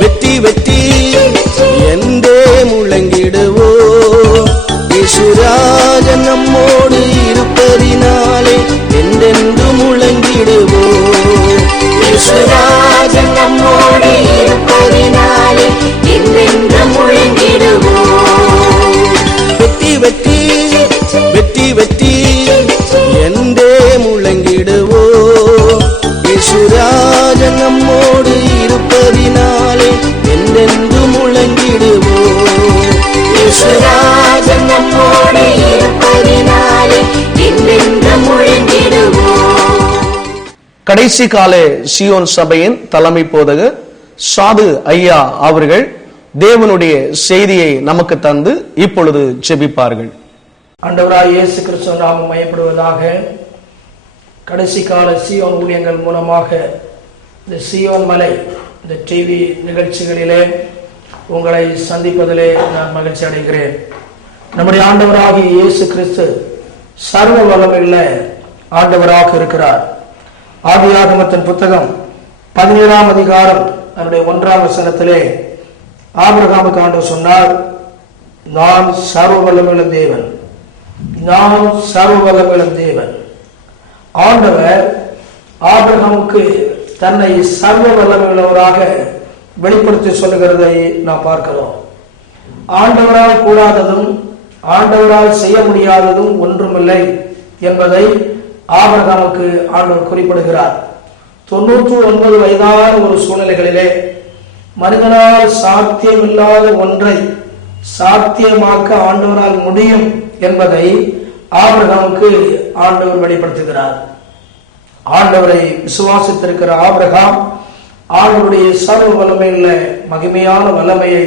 வெற்றி வெற்றி என்றே முழங்கிடுவோம். இயேசுராஜன் நம்மோடு இருப்பதினாலே என்றென்று முழங்கிடுவோம். இயேசுராஜன் நம்மோடு இருப்பதினாலே என்றென்று முழங்கிடுவோம். வெற்றி வெற்றி வெற்றி வெற்றி என்றே முழங்கிடுவோம். இயேசுராஜன் நம்மோடு இருப்பதினாலே என்றென்று முழங்கிடுவோம். இயேசுராஜன் நம்மோடு இருப்பதினாலே என்றென்று முழங்கிடுவோம். கடைசி கால சியோன் சபையின் தலைமை போதகர் சாது ஐயா அவர்கள் தேவனுடைய செய்தியை நமக்கு தந்து இப்பொழுது ஜெபிப்பார்கள். ஆண்டவராய் இயேசு கிறிஸ்து நாமம் மகிமைப்படுவதாக. கடைசி கால சியோன் ஊழியங்கள் மூலமாக இந்த சியோன் மலை இந்த டிவி நிகழ்ச்சிகளிலே உங்களை சந்திப்பதிலே நான் மகிழ்ச்சி அடைகிறேன். நம்முடைய ஆண்டவராகிய இயேசு கிறிஸ்து சர்வ வல்லமையுள்ள ஆண்டவராக இருக்கிறார். ஆதியாகமத்தின் புத்தகம் 17ஆம் அதிகாரம் அதனுடைய 1ஆம் வசனத்திலே ஆபிரகாமுக்கு ஆண்டவர் சொன்னார், நான் சர்வ வல்லமையுள்ள தேவன், நான் சர்வ வல்லமையுள்ள தேவன். ஆண்டவர் ஆபிரகாமுக்கு தன்னை சர்வ வல்லமையுள்ளவராக வெளிப்படுத்தி சொல்லுகிறதை நாம் பார்க்கிறோம். ஆண்டவரால் கூடாததும் ஆண்டவரால் செய்ய முடியாததும் ஒன்றுமில்லை என்பதை ஆபிரகாமுக்கு ஆண்டவர் குறிப்பிடுகிறார். 99 வயதான ஒரு சூழ்நிலைகளிலே மனிதனால் சாத்தியமில்லாத ஒன்றை சாத்தியமாக்க ஆண்டவரால் முடியும் என்பதை ஆபிரகாமுக்கு ஆண்டவர் வெளிப்படுத்துகிறார். ஆண்டவரை விசுவாசித்திருக்கிற ஆபிரகாம் ஆண்டவருடைய சர்வ வல்லமையுள்ள மகிமையான வல்லமையை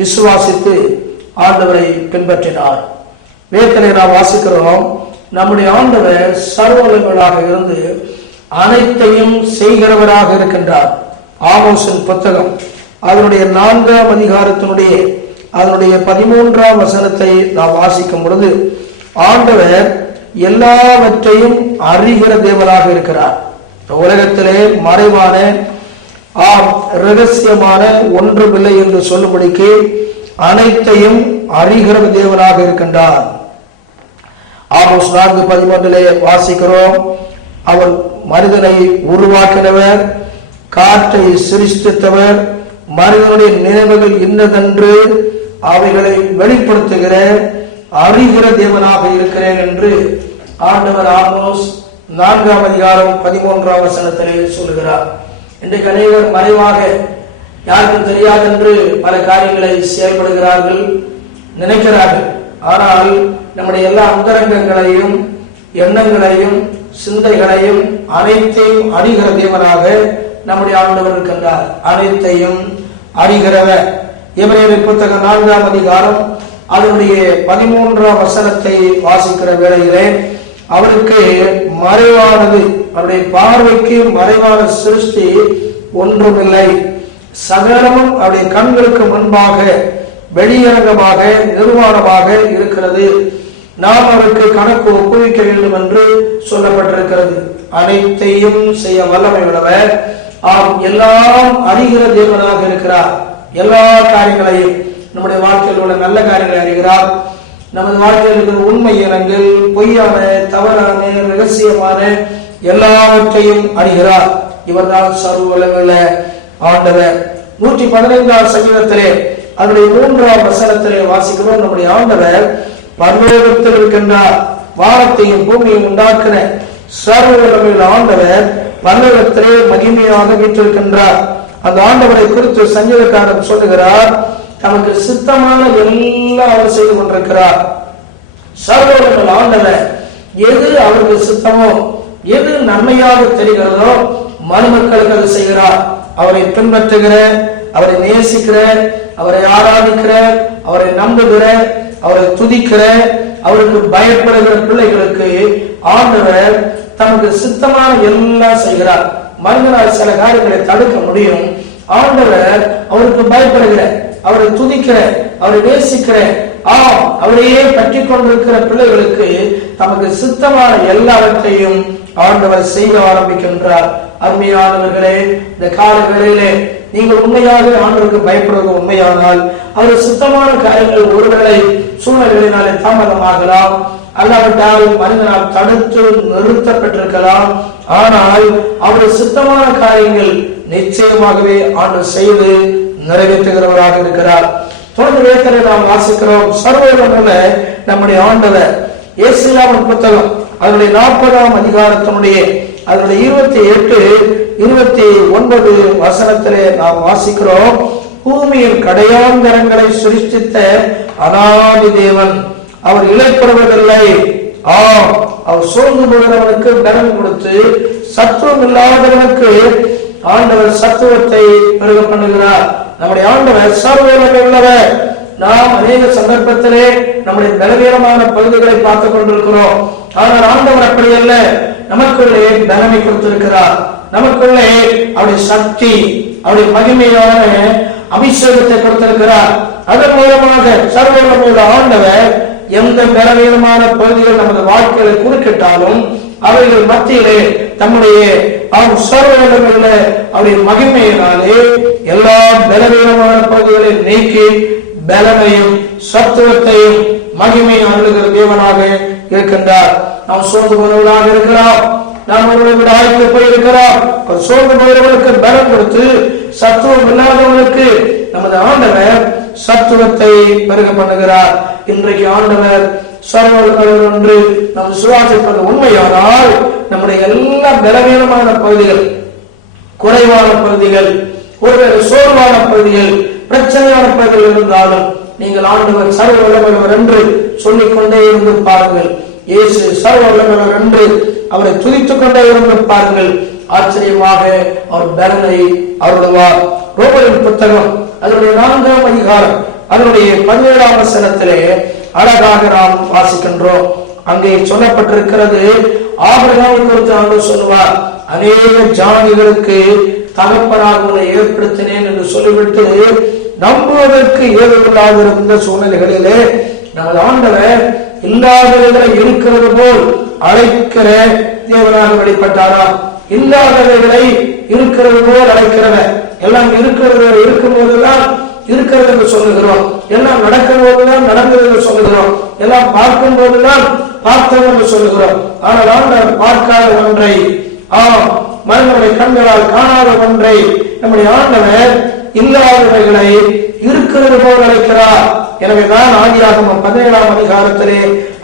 விசுவாசித்து ஆண்டவரை பின்பற்றினார். வேதத்திலே நாம் வாசிக்கிறோம், நம்முடைய ஆண்டவர் சர்வ வல்லமையாக இருந்து அனைத்தையும் செய்கிறவராக இருக்கின்றார். ஆமோசின் புத்தகம் அதனுடைய 4ஆம் அதிகாரத்தினுடைய அதனுடைய 13ஆம் வசனத்தை நாம் வாசிக்கும் பொழுது ஆண்டவர் எல்லாவற்றையும் அறிகிற தேவனாக இருக்கிறார். உலகத்திலே மறைவான ரகசியமான ஒன்றுமில்லை என்று சொல்லும்படிக்கு அனைத்தையும் அறிகிற தேவனாக இருக்கின்றார். ஆமோஸ் 4:13 வாசிக்கிறோம், அவர் மனிதனை உருவாக்கினவர், காற்றை சிருஷ்டித்தவர், மனிதனுடைய நினைவுகள் இன்னதென்று அவைகளை வெளிப்படுத்துகிற அறிகிற தேவனாக இருக்கிறேன் என்று ஆண்டவர் ஆமோஸ் 4ஆம் அதிகாரம் 13ஆம் வசனத்திலே சொல்லுகிறார். இன்றைக்கு அநேகர் மறைவாக யாருக்கும் தெரியாது என்று பல காரியங்களை செயல்படுகிறார்கள், நினைக்கிறார்கள். ஆனால் நம்முடைய எல்லா அந்தரங்கங்களையும் எண்ணங்களையும் சிந்தைகளையும் அனைத்தையும் அறிகிற தேவனாக நம்முடைய ஆண்டவர் இருக்கின்றார். அனைத்தையும் அறிகிறவர். எபிரேயர் புத்தகம் 4ஆம் அதிகாரம் அதனுடைய 13ஆம் வசனத்தை வாசிக்கிற வேளையிலே அவருக்கு மறைவானது, அவருடைய பார்வைக்கு மறைவான சிருஷ்டி ஒன்றுமில்லை, சகலமும் அவருடைய கண்களுக்கு முன்பாக வெளியரங்கமாக நிர்வாணமாக இருக்கிறது, நாம் அவருக்கு கணக்கு ஒப்புவிக்க வேண்டும் என்று சொல்லப்பட்டிருக்கிறது. அனைத்தையும் செய்ய வல்லமை உள்ளவர், எல்லாம் அறிகிற தேவனாக இருக்கிறார். எல்லா காரியங்களையும் நம்முடைய வாழ்க்கையில் உள்ள நல்ல காரியங்களை அறிகிறார். நமது வாழ்க்கையில் இருக்கிற உண்மை இனங்கள், பொய்யான தவறான ரகசியமான எல்லாவற்றையும் அறிகிறார். இவர்தான் சர்வ வல்லமையுள்ள ஆண்டவர். 115ஆம் சங்கீதத்திலே அதனுடைய 3ஆம் வசனத்திலே வாசிக்கிறோம், நம்முடைய ஆண்டவர் பரலோகத்தில் இருக்கின்றார், வானத்தையும் பூமியையும் உண்டாக்கின சர்வ வல்லமையுள்ள ஆண்டவர் பரலோகத்திலே மகிமையாக வீற்றிருக்கின்றார். அந்த ஆண்டவரை குறித்து சங்கீதக்காரன் சொல்லுகிறார், தமக்கு சித்தமான எல்லாம் அவர் செய்து கொண்டிருக்கிறார். சர்வ வல்லமையுள்ள ஆண்டவர் எது அவருக்கு சித்தமோ, எது நன்மையாக தெரிகிறதோ மனுமக்களுக்கு அது செய்கிறார். அவரை பின்பற்றுகிற, அவரை நேசிக்கிற, அவரை ஆராதிக்கிற, அவரை நம்புகிற, அவரை துதிக்கிற, அவருக்கு பயப்படுகிற பிள்ளைகளுக்கு ஆண்டவர் தமக்கு சித்தமான எல்லாம் செய்கிறார். மனிதனால் சில காரியங்களை தடுக்க முடியும். ஆண்டவர் அவருக்கு பயப்படுகிற, அவரை துதிக்கிற, அவரை நேசிக்கிற, அவரையே பற்றி கொண்டிருக்கிற பிள்ளைகளுக்கு தமக்கு சித்தமான எல்லாவற்றையும் ஆண்டவர் செய்ய ஆரம்பிக்கின்றார். அருமையானவர்களே, இந்த கால வேளையிலே நீங்கள் உண்மையாக ஆண்டவருக்கு பயப்படுவது உண்மையானால் அவர் சுத்தமான காரியங்கள் ஒருவேளை சூழ்நிலைகளினாலே தாமதமாகலாம், அல்லாவிட்டால் மனிதனால் தடுத்து நிறுத்தப்பட்டிருக்கலாம். ஆனால் அவருடைய சுத்தமான காரியங்கள் நிச்சயமாகவே ஆண்டவர் செய்து நிறைவேற்றுகிறவராக இருக்கிறார். தொடர்ந்து வேதத்தை நாம் வாசிக்கிறோம். சர்வவல்லமையுள்ள நம்முடைய ஆண்டவர் ஏசாயாவின் புத்தகம் அதனுடைய 40ஆம் அதிகாரத்தினுடைய அதனுடைய 28, 29 வசனத்திலே நாம் வாசிக்கிறோம். பூமியின் கடையாந்தரங்களை சிருஷ்டித்த அநாதி தேவன் அவர் இளைப்படுவதில்லை. அவர் சோர்ந்து போகிறவனுக்கு பலன் கொடுத்து சத்துவம் இல்லாதவனுக்கு ஆண்டவர் சத்துவத்தை பெருக பண்ணுகிறார். நம்முடைய ஆண்டவர் சர்வவல்லமை உள்ளவர். நாம் அநேக சந்தர்ப்பத்திலே நம்முடைய பலவீனமான பகுதிகளை பார்த்துக் கொண்டிருக்கிறோம். ஆனால் ஆண்டவர் அப்படி அல்ல. நமக்குள்ளே பலனை கொடுத்திருக்கிறார். நமக்குள்ளே அவருடைய சக்தி, அவருடைய மகிமையான அபிஷேகத்தை கொடுத்திருக்கிறார். அதன் மூலமாக சர்வவல்லமையுள்ள ஆண்டவர் எந்த பலவீனமான பகுதிகள் நமது வாழ்க்கையில குறுக்கிட்டாலும் அவைகள் மத்தியிலே தம்முடைய சர்வவல்லமையுள்ள அவருடைய மகிமையினாலே எல்லா பலவீனமான பகுதிகளை நீக்கி பலனையும் சத்துவத்தையும் மகிமையும் அருளுகிற தேவனாக இருக்கின்றார். நாம் சோர்ந்து போனவர்களாக இருக்கிறோம். நாம் அவர்களை விட ஆய்த்து போயிருக்கிறோம். சோர்ந்து போகிறவர்களுக்கு பலம் கொடுத்து சத்துவம் இல்லாதவர்களுக்கு நமது ஆண்டவர் சத்துவத்தை பெருக பண்ணுகிறார். இன்றைக்கு ஆண்டவர் சர்வவல்லமையுள்ளவர் என்று நாம் விசுவாசிப்பது உண்மையானால் நம்முடைய எல்லா பலவீனமான பகுதிகள், குறைவான பகுதிகள், ஒருவேளை சோர்வான பகுதிகள், பிரச்சனையான பகுதிகள் இருந்தாலும் நீங்கள் ஆண்டவர் சர்வவல்லமையுள்ளவர் என்று சொல்லிக் கொண்டே இருந்து பாருங்கள். இயேசு சர்வவல்லமையுள்ளவர் என்று அவரை துதித்துக் கொண்டே இருந்து பாருங்கள். ஆச்சரியமாக அவர் பலனை அருளுவார். ரோமரின் புத்தகம் அதனுடைய 4ஆம் அதிகாரம் அதனுடைய 17ஆம் வசனத்திலே அழகாக நாம் வாசிக்கின்றோம். அங்கே சொல்லப்பட்டிருக்கிறது, ஆபிரகாமை குறித்து ஆண்டவர் சொல்லுவார், அநேக ஜாதிகளுக்கு தகப்பனாக உன்னை ஏற்படுத்தினேன் என்று சொல்லிவிட்டு நம்புவதற்கு ஏதுவில்லாத இருந்த சூழ்நிலைகளிலே நமது ஆண்டவர் இல்லாதவைகளை இருக்கிறது போல் அழைக்கிற தேவனாக வெளிப்பட்டாராம். இல்லாதவைகளை இருக்கிறது போல் அழைக்கிறவர். எல்லாம் இருக்கிறது இருக்கும் போதுதான் இருக்கிறது என்று சொல்லுகிறோம். எல்லாம் நடக்கும் போதுதான் நடந்தது என்று சொல்லுகிறோம். எல்லாம் பார்க்கும் போதுதான் பார்த்தோம் என்று சொல்லுகிறோம். ஆனால் ஆண்டவர் பார்க்காத ஒன்றை, மனிதனுடைய கண்களால் காணாத ஒன்றை நம்முடைய ஆண்டவர் இல்லாதவைகளை இருக்கிறது போல் அழைக்கிறார். எனவேதான் ஆதியாகமம் 17ஆம் அதிகாரத்திலே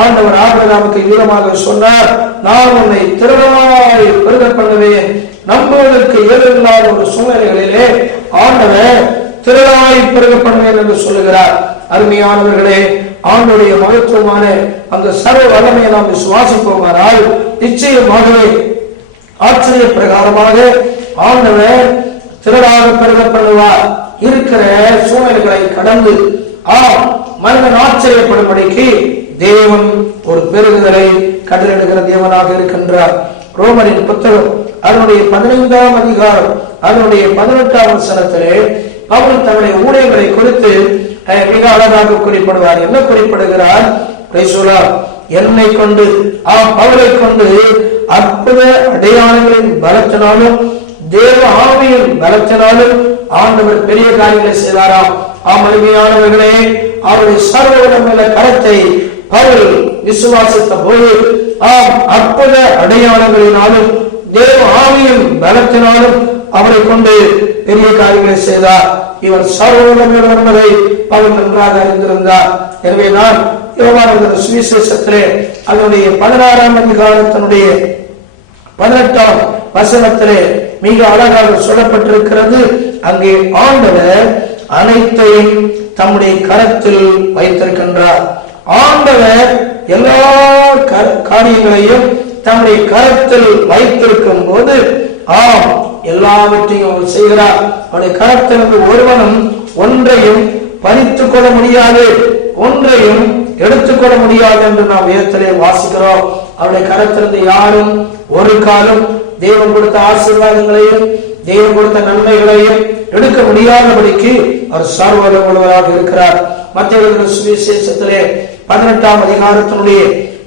ஆண்டவர் ஆபிரகாமுக்கு வீரமாக சொன்னார், நான் உன்னை திரளாய் பெருக பண்ணுவேன். நம்புவதற்கு ஏதுவில்லாத ஒரு சூழ்நிலைகளிலே ஆண்டவர் திரளாய் பெருக பண்ணுவேன் என்று சொல்லுகிறார். அருமையானவர்களே, ஆண்டுடைய மகத்துவமான அந்த சர்வ வல்லமையை நாம் விசுவாசிப்போமானால் நிச்சயமாகவே ஆச்சரிய பிரகாரமாக ஆண்டவர் திரளாக பெருக பண்ணுவார். இருக்கிற சூழ்நிலைகளை கடந்து மனிதன் ஆச்சரியப்படும்படிக்கு தேவன் ஒரு பெருகுதலை கடலிடுகிற தேவனாக இருக்கின்றார். ரோமரின் புத்தகம் அதனுடைய 15ஆம் அதிகாரம் அதனுடைய 18ஆம் வசனத்திலே அவர் தன்னுடைய ஊழியங்களை குறித்து மிக அழகாக குறிப்பிடுவார். என்ன குறிப்பிடுகிறார்? என்னை கொண்டு அவரை கொண்டு அற்புத அடையாளங்களின் பலத்தினாலும் தேவ ஆவியின் பலத்தினாலும் ஆண்டவர் பெரிய காரியங்களை செய்தாராம். அருமையானவர்களே, அவருடைய சர்வவல்லமையுள்ள கரத்தை பவுல் விசுவாசித்த போது அற்புத அடையாளங்களினாலும் தேவ ஆவியின் பலத்தினாலும் அவரை கொண்டு பெரிய காரியங்களை செய்தார். இவர் சர்வவல்லமையுள்ளவர் என்பதை பவுல் நன்றாக அறிந்திருந்தார். எனவே நான் யோவான் சுவிசேஷத்திலே அதனுடைய 16ஆம் அதிகாரத்தினுடைய 18ஆம் வசனத்திலே மிக அழகாக சொல்லப்பட்டிருக்கிறது. அங்கே ஆண்டவர் அனைத்தையும் தம்முடைய கரத்தில் வைத்திருக்கின்றார். ஆண்டவர் எல்லா காரியங்களையும் தம்முடைய கரத்தில் வைத்திருக்கும் போது எல்லாவற்றையும் அவர் செய்கிறார். அவருடைய கரத்திலிருந்து ஒருவனும் ஒன்றையும் பறித்துக் கொள்ள முடியாது, ஒன்றையும் எடுத்துக்கொள்ள முடியாது என்று நாம் வேதத்திலே வாசிக்கிறோம். அவருடைய கரத்திலிருந்து யாரும் ஒரு காலம் தேவன் கொடுத்த ஆசீர்வாதங்களையும் தேவன் கொடுத்த நன்மைகளையும் எடுக்க முடியாதபடிக்கு அவர் சர்வவல்லமையுள்ளவராக இருக்கிறார். மத்தேயு சுவிசேஷத்திலே 18ஆம் அதிகாரத்தினுடைய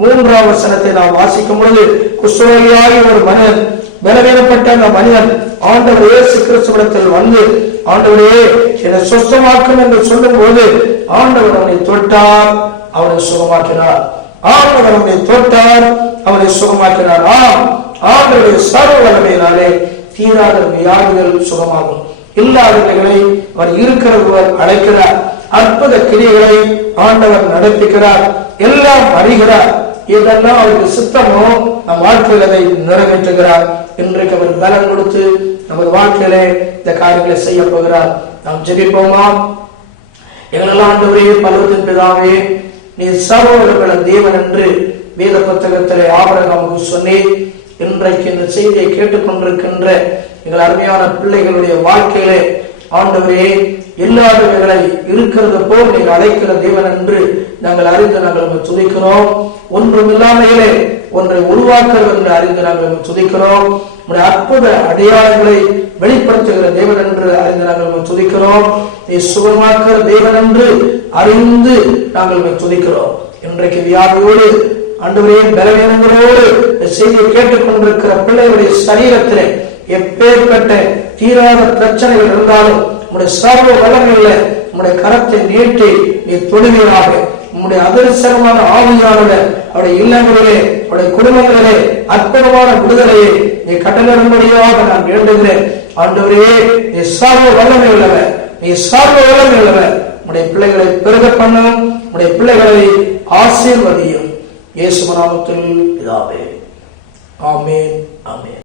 3ஆம் வசனத்தை நாம் வாசிக்கும் பொழுது, குஷ்டரோகியாகிய ஒரு மனிதன், பலவீனப்பட்ட அந்த மனிதன் ஆண்டவர் இயேசு கிறிஸ்துவிடத்தில் வந்து ஆண்டவரே என்னை சுத்தமாக்கும் என்று சொல்லும் போது ஆண்டவர் அவனை தொட்டார், அவனை சுகமாக்கினார். ஆண்டவர் அவனை தொட்டார், அவனை சுகமாக்கினார். ஆண்டவருடைய சர்வ வல்லமையினாலே தீராத வியாதிகள் சுகமாகும். இல்லாதவைகளை அவர் இருக்கிறவர் அழைக்கிறார். அற்புத கிரியைகளை ஆண்டவர் நடப்பிக்கிறார். எல்லாம் அறிகிறார். இதெல்லாம் அவருக்கு சித்தமோ நம் வாழ்க்கையில் அதை நிறைவேற்றுகிறார். இன்றைக்கு அவர் பலன் கொடுத்து நமது வாழ்க்கையிலே இந்த காரியங்களை செய்ய போகிறார். நாம் ஜெபிப்போமா? எங்களெல்லாம் ஆண்டவரே, பலவத்தின் பிதாவே, நீ சர்வவல்லமையுள்ள தேவன் என்று வேத புத்தகத்திலே ஆபிரகாமுக்கு சொன்னீர். இன்றைக்கு இந்த செய்தியை கேட்டுக்கொண்டிருக்கின்ற எங்கள் அருமையான பிள்ளைகளுடைய வாழ்க்கையிலே ஆண்டவரே, இல்லாதவர்களை இருக்கிறது போல் நீங்கள் அழைக்கிற தேவன் என்று நாங்கள் அறிந்து நாங்கள் துதிக்கிறோம். ஒன்றும் இல்லாமையிலே ஒன்றை உருவாக்குறது என்று அறிந்து நாங்கள் துதிக்கிறோம். உடைய அற்புத அடையாளங்களை வெளிப்படுத்துகிற தேவன் என்று அறிந்து நாங்கள் துதிக்கிறோம். நீ சுகமாக்குற தேவன் என்று அறிந்து நாங்கள் துதிக்கிறோம். இன்றைக்கு வியாதியோடு ஆண்டவரே, பலவீனங்களோடு செய்தியை கேட்டுக்கொண்டிருக்கிற பிள்ளைகளுடைய சரீரத்திலே எப்பேற்பட்ட தீராத பிரச்சனைகள் இருந்தாலும் உங்களுடைய சர்வ வல்லமையில உங்களுடைய கரத்தை நீட்டி நீ தொடுவீராக. உங்களுடைய அதிர்ஷ்டமான ஆவியானவர் அவருடைய இல்லங்களிலே, அவருடைய குடும்பங்களிலே அற்புதமான விடுதலையை நீ கட்டளிடும்படியாக நான் வேண்டுகிறேன். ஆண்டவரே, நீ சர்வ வல்லமை உள்ளவர், நீ சர்வ வல்லமை உள்ளவர். உங்களுடைய பிள்ளைகளை பெருக பண்ணும், உங்களுடைய பிள்ளைகளை ஆசீர்வதியும். இயேசு நாமத்தில் பிதாவே, ஆமென், ஆமென்.